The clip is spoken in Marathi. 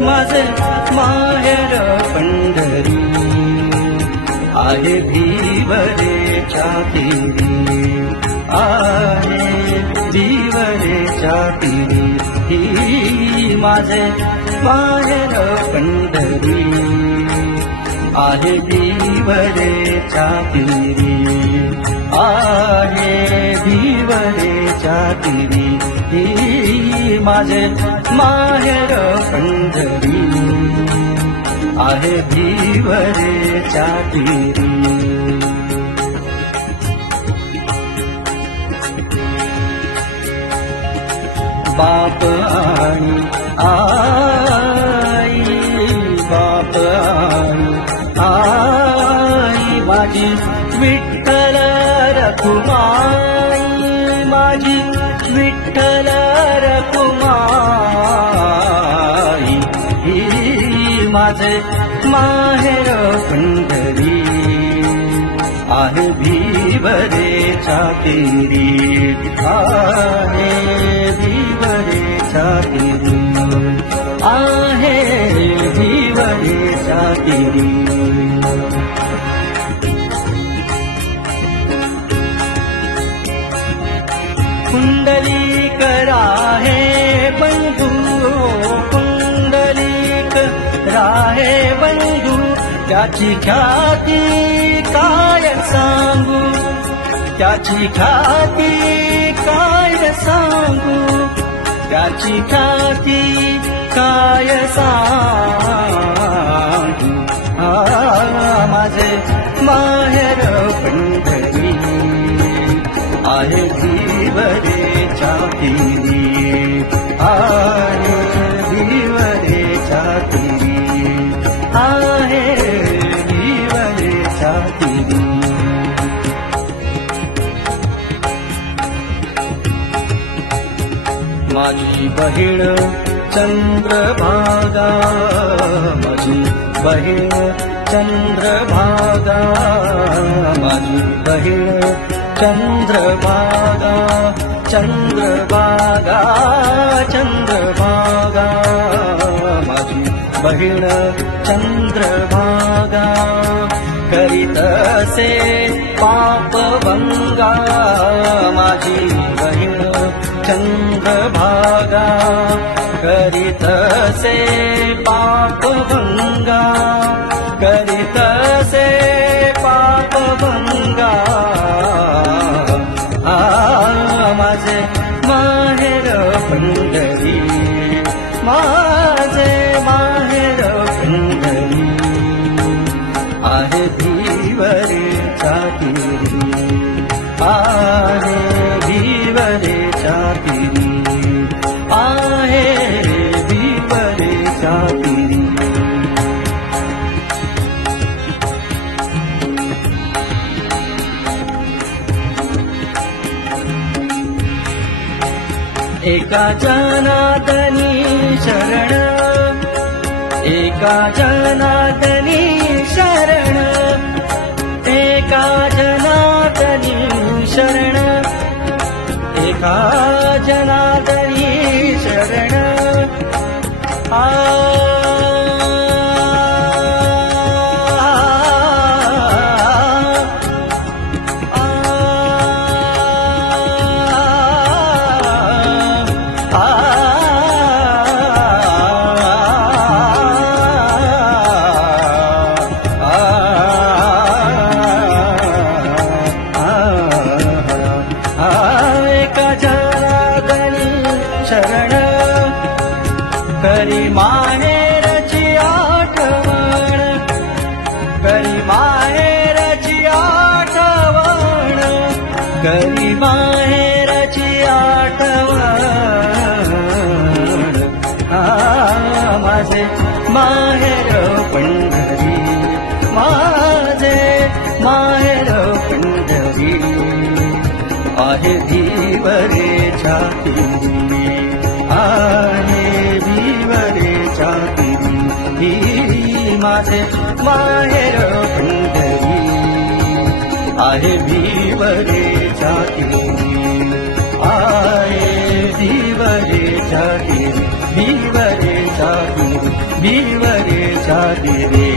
माझे माहेर पंढरी आहे भिवरेच्या तीरी, आहे भिवरेच्या तीरी. ही माझे माहेर पंढरी आहे भिवरेच्या तीरी, आहे भिवरेच्या तीरी. ही माझे माहेर पंढरी आहे भिवरेच्या तीरी. बाप आणि आई, बाप आणि आई माझी विठ्ठल रखुमाई, माझी विठ्ठल रखुमाई. ही माझे माहेर पंढरी आहे भिवरेच्या तीरी, आहे भिवरेच्या तीरी, आहे भिवरेच्या तीरी. कुंडलिक राहे बंधू, कुंडलिक राहे बंधू, त्याची ख्याती काय सांगू, त्याची ख्याती काय सांगू, त्याची ख्याती काय सांगू. माझे माहेर पंढरी आहे भिवरेच्या तीरी, आहे भिवरेच्या तीरी, आहे भिवरेच्या तीरी. माझी बहीण चंद्रभागा, माझी बहीण चंद्रभागा, माझी बहीण चंद्रभागा, चंद्रभागा, चंद्रभागा. माझी बहीण चंद्रभागा करीत असे पापभंगा, माझी बहीण चंद्रभागा करीत असे पापभंगा, करीत असे पापभंगा. माझे माहेर पंढरी, माझे माहेर पंढरी आहे भिवरेच्या तीरी, आहे भिवरेच्या तीरी, आहे भिवरेच्या तीरी. एका जनार्दनी शरण, एका जनार्दनी शरण, एका जनार्दनी शरण, एका जनार्दनी शरण. शरण करी माहेरची आठवण, करी माहेरची आठवण, करी माहेरची आठवण. माझे माहेर पंढरी, माझे माहेर पंढरी आहे भिवरेच्या तीरी, आहे भिवरेच्या तीरी. ही माझे माहेर पंढरी आहे भिवरेच्या तीरी, आहे भिवरे भिवरे भिवरे भिवरे